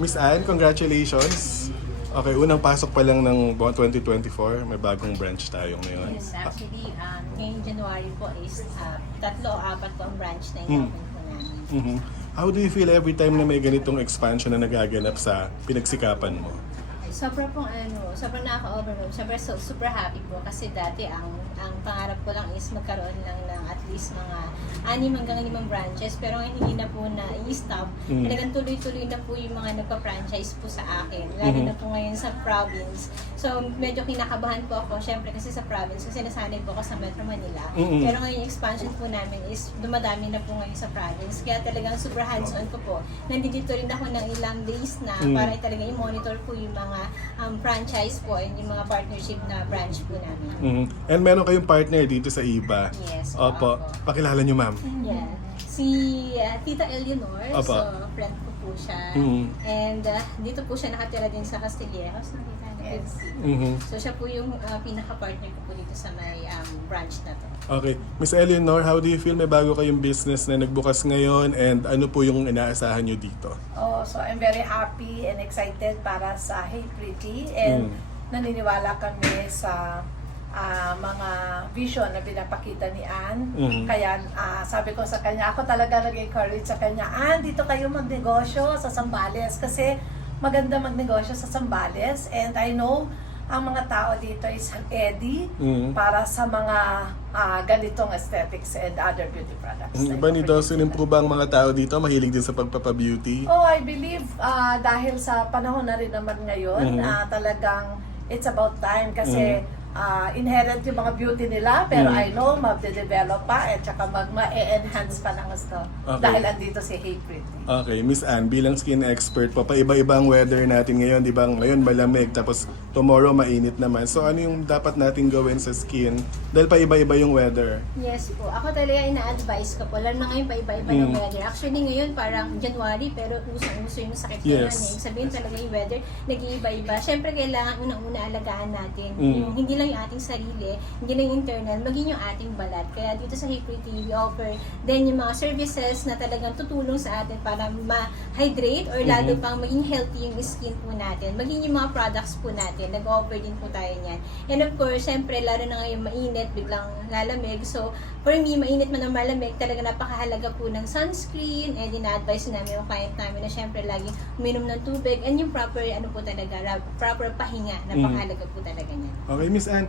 Miss Anne, congratulations! Okay, unang pasok pa lang ng buwan 2024, may bagong branch tayo ngayon. Yes, actually, ngayong January po is 3 o 4 po ang branch na Mm. inopen po namin. Mhm. How do you feel every time na may ganitong expansion na nagaganap sa pinagsikapan mo? Sobrang sobrang nakaka-overwhelm. Super happy po kasi dati ang pangarap ko lang is magkaroon lang ng at least mga 6 hanggang 5 branches, pero ngayon hindi na po na i-stop. Talagang tuloy-tuloy na po yung mga nagpa-franchise po sa akin, lalo na po ngayon sa province. So medyo kinakabahan po ako, syempre kasi sa province, kasi nasanay po ako sa Metro Manila. Pero ngayon yung expansion po namin is dumadami na po ngayon sa province, kaya talagang super hands-on ko po. Nandito rin ako ng ilang days na para talaga i-monitor po yung mga franchise po and yung mga partnership na branch po namin. And meron kayong partner dito sa IBA. Yes. Opo. Pakilala niyo, ma'am. Yeah. Si Tita Eleanor, Opo. so friend ko po siya. And dito po siya nakatira din sa Castilleros. Nakita niyo. Yes. So siya po yung pinaka-partner ko po dito sa may branch na to. Okay. Miss Eleanor, how do you feel may bago kayong business na nagbukas ngayon and ano po yung inaasahan niyo dito? Oh, so I'm very happy and excited para sa Hey Pretty and naniniwala kami sa mga vision na pinapakita ni Ann. Kaya sabi ko sa kanya, ako talaga nag-encourage sa kanya, Ann, dito kayo magnegosyo sa Zambales kasi maganda magnegosyo sa Zambales and I know ang mga tao dito is ready para sa mga ganitong aesthetics and other beauty products. Iba ni Dawson improve ba ang mga tao dito? Mahilig din sa pagpapabeauty? Oh, I believe dahil sa panahon na rin naman ngayon, talagang it's about time kasi inherent yung mga beauty nila, pero I know magde-develop pa at saka ma-enhance pa ng gusto dahil andito si Hey Pretty. Okay, Miss Anne, bilang skin expert po, paiba-iba ang weather natin ngayon, di ba? Ngayon malamig, tapos tomorrow mainit naman. So ano yung dapat natin gawin sa skin? Dahil paiba-iba yung weather. Yes po. Ako talaga ina-advise ko po. Lalo na ngayon pa-iba-iba yung weather. Actually ngayon parang January pero usong-uso yung sakit Yes. ngayon. Sabihin talaga yung weather nag-iiba-iba. Siyempre kailangan unang-una alagaan natin. Yung, hindi lang yung ating sarili, hindi lang yung internal, maging yung ating balat. Kaya dito sa Hey Pretty, we offer then yung mga services na talagang tutulong sa atin para ma-hydrate or lalo pang maging healthy yung skin po natin. Maging yung mga products po natin. Nag-offer din po tayo niyan. And of course, siyempre, lalo na ngayon mainit, biglang lalamig. So, for me, mainit man ang malamig, talaga napakahalaga po ng sunscreen and ina-advise namin yung client namin na siyempre lagi uminom ng tubig and yung proper, proper pahinga, napakahalaga po talaga niyan. Okay, Miss Anne,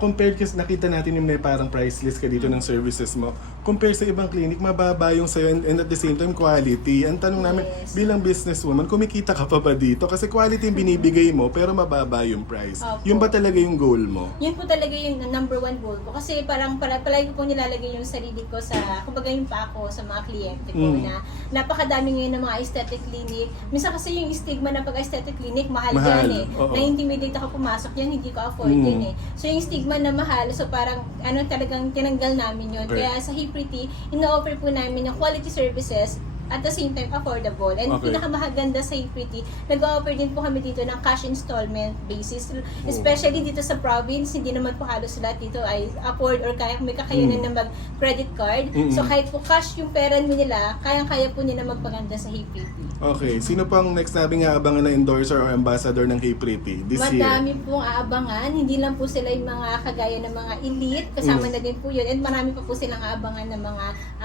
compared kasi nakita natin yung may parang price list ka dito ng services mo. Compare sa ibang clinic, mababa yung sa'yo and at the same time quality. Ang tanong namin, Yes. bilang businesswoman, kumikita ka pa ba dito? Kasi quality yung binibigay mo, pero mababa yung price. Opo. Yun ba talaga yung goal mo? Yun po talaga yung number one goal ko. Kasi parang palagi ko po nilalagay yung sarili ko sa, kumbaga yung pa ako sa mga kliyente ko na napakadami ngayon ng mga aesthetic clinic. Minsan kasi yung stigma na pag-aesthetic clinic, mahal Mahal, yan eh. oo. Na-intimidate ako pumasok yan, hindi ko afford yun eh. So yung stigma na mahal, so parang talagang tinanggal namin yun. Okay. Kaya sa Hey Pretty, ina-offer po namin yung quality services at the same time affordable. And Okay. pinakamahaganda sa Hey Pretty, nag-offer din po kami dito ng cash installment basis. Especially dito sa province, hindi naman po halos lahat dito ay afford or kaya may kakayanan na mag-credit card. So kahit po cash yung pera nila, kayang-kaya po nila magpaganda sa Hey Pretty. Okay, sino pang next namin aabangan na endorser or ambassador ng Hey Pretty this year? Madami pong aabangan, hindi lang po sila yung mga kagaya ng mga elite, kasama na din po yun. And marami pa po silang aabangan ng mga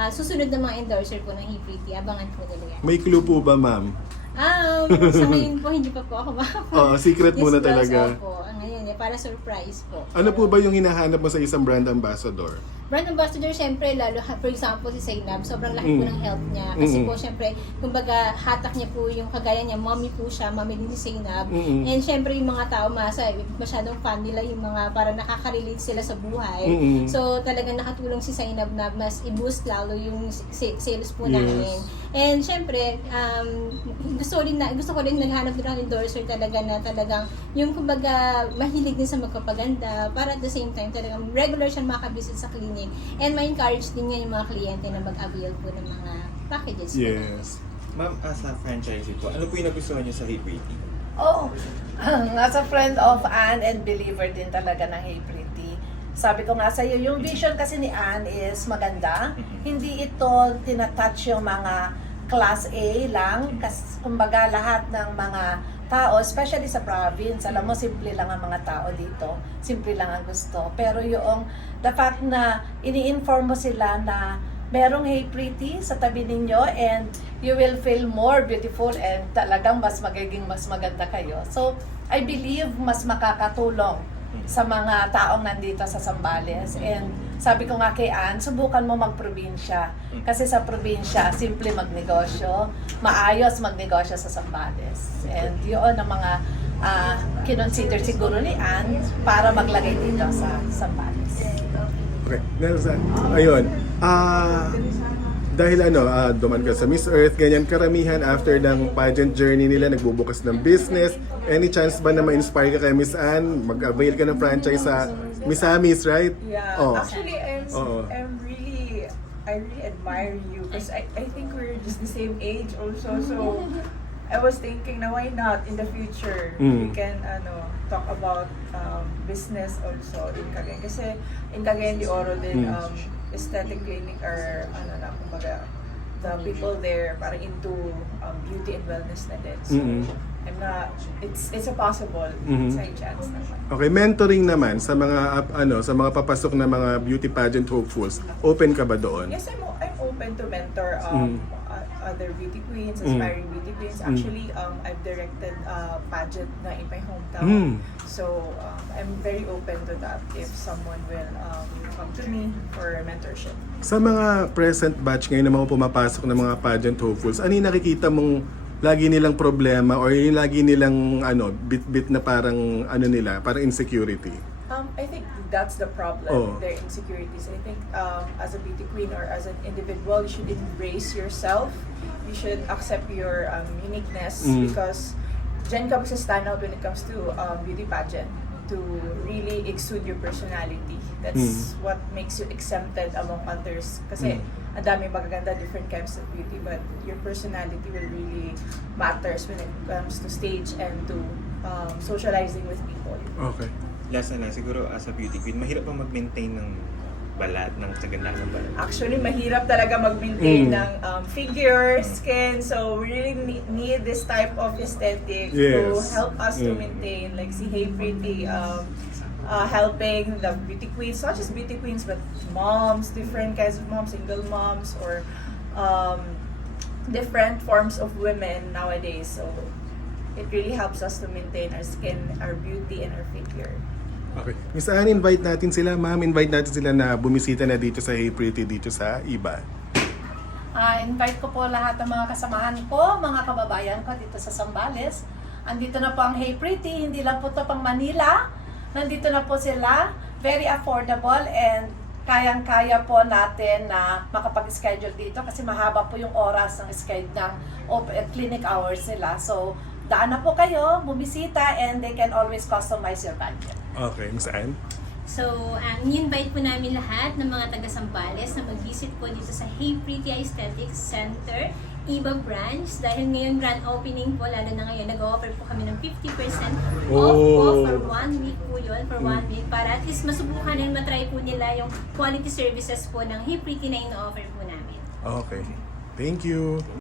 susunod na mga endorser po ng Hey Pretty. Abangan po nila yan. May clue po ba, ma'am? Sa ngayon po, hindi pa po ako Oo, secret muna Disclose, talaga. Opo, ngayon para surprise po. Ano po ba yung hinahanap mo sa isang brand ambassador? Brand ambassador, syempre, lalo, for example, si Zainab, sobrang laki po ng health niya. Kasi po, syempre, kumbaga, hatak niya po yung kagaya niya, mommy po siya, mommy din si Zainab. And syempre, yung mga tao, masyadong fan nila yung mga, para nakaka-relate sila sa buhay. So, talagang nakatulong si Zainab na mas i-boost lalo yung sales po namin. And syempre, gusto ko rin naghanap din ng endorser talaga na talagang yung kumbaga mahilig din sa magpapaganda para at the same time talagang regular siya makabisit sa clinic and ma-encourage din niya yung mga kliyente na mag-avail po ng mga packages po. Yes. Ma'am, as a franchisee po, ano po yung nagustuhan niyo sa Hey Pretty? Oh, as a friend of Ann and believer din talaga ng Hey Pretty, sabi ko nga sa iyo, yung vision kasi ni Ann is maganda. Hindi ito tinatouch yung mga class A lang. Kasi kumbaga lahat ng mga tao, especially sa province, alam mo, simple lang ang mga tao dito. Simple lang ang gusto. Pero yung the fact na ini-inform mo sila na merong Hey Pretty sa tabi ninyo and you will feel more beautiful and talagang mas maganda kayo. So, I believe mas makakatulong sa mga taong nandito sa Zambales. And sabi ko nga kay Ann, subukan mo magprobinsya. Kasi sa probinsya, simple magnegosyo, maayos magnegosyo sa Zambales. And yun ang mga kinonsider siguro ni Ann para maglagay dito sa Zambales. Okay, Nelson, ayun. Dahil duman ka sa Miss Earth, ganyan karamihan after ng pageant journey nila, nagbubukas ng business. Any chance ba na ma-inspire ka kay Miss Ann? Mag-avail ka ng franchise sa Miss Amis, right? Yeah, Oh. actually, I really admire you because I think we're just the same age also. So I was thinking, na why not in the future we can talk about business also in Cagayan. Kasi in Cagayan de Oro din aesthetic clinic or kumbaga the people there parang into beauty and wellness na din. So I'm not, it's a possible, it's a chance naman. Okay, mentoring naman sa mga sa mga papasok na mga beauty pageant hopefuls. Open ka ba doon? Yes, I'm open to mentor other beauty queens, aspiring beauty queens. Actually, I've directed a pageant na in my hometown. So, I'm very open to that if someone will come to me for mentorship. Sa mga present batch ngayon na mga pumapasok na mga pageant hopefuls, ano yung nakikita mong lagi nilang problema or yung lagi nilang bit-bit na parang parang insecurity? I think that's the problem, their insecurities. I think as a beauty queen or as an individual, you should embrace yourself. You should accept your uniqueness because dyan ka sa stand out when it comes to beauty pageant, to really exude your personality. That's what makes you exempted among others. Kasi ang dami magaganda, different kinds of beauty, but your personality will really matters when it comes to stage and to socializing with people. Okay. Last na lang, siguro as a beauty queen, mahirap ba mag-maintain ng balat, ng kagandahan ng balat? Actually, mahirap talaga mag-maintain ng figure, skin. So, we really need this type of aesthetic to help us to maintain. Like si Hey Pretty, helping the beauty queens, not just beauty queens, but moms, different kinds of moms, single moms, or different forms of women nowadays. So, it really helps us to maintain our skin, our beauty, and our figure. Okay. Miss Ann, invite natin sila, ma'am, invite natin sila na bumisita na dito sa Hey Pretty dito sa IBA. Invite ko po lahat ng mga kasamahan ko, mga kababayan ko dito sa Zambales. Andito na po ang Hey Pretty, hindi lang po ito pang Manila. Nandito na po sila, very affordable and kayang-kaya po natin na makapag-schedule dito kasi mahaba po yung oras ng schedule ng clinic hours nila. So, daan na po kayo, bumisita, and they can always customize your budget. Okay, Miss Ann? So, ni-invite po namin lahat ng mga taga-Zambales na mag-visit po dito sa Hey Pretty Aesthetics Center, IBA branch. Dahil ngayon grand opening po, lalo na ngayon, nag-offer po kami ng 50% off po for 1 week po yun, for 1 week, para at least masubukan and matry po nila yung quality services po ng Hey Pretty na ino-offer po namin. Okay. Thank you.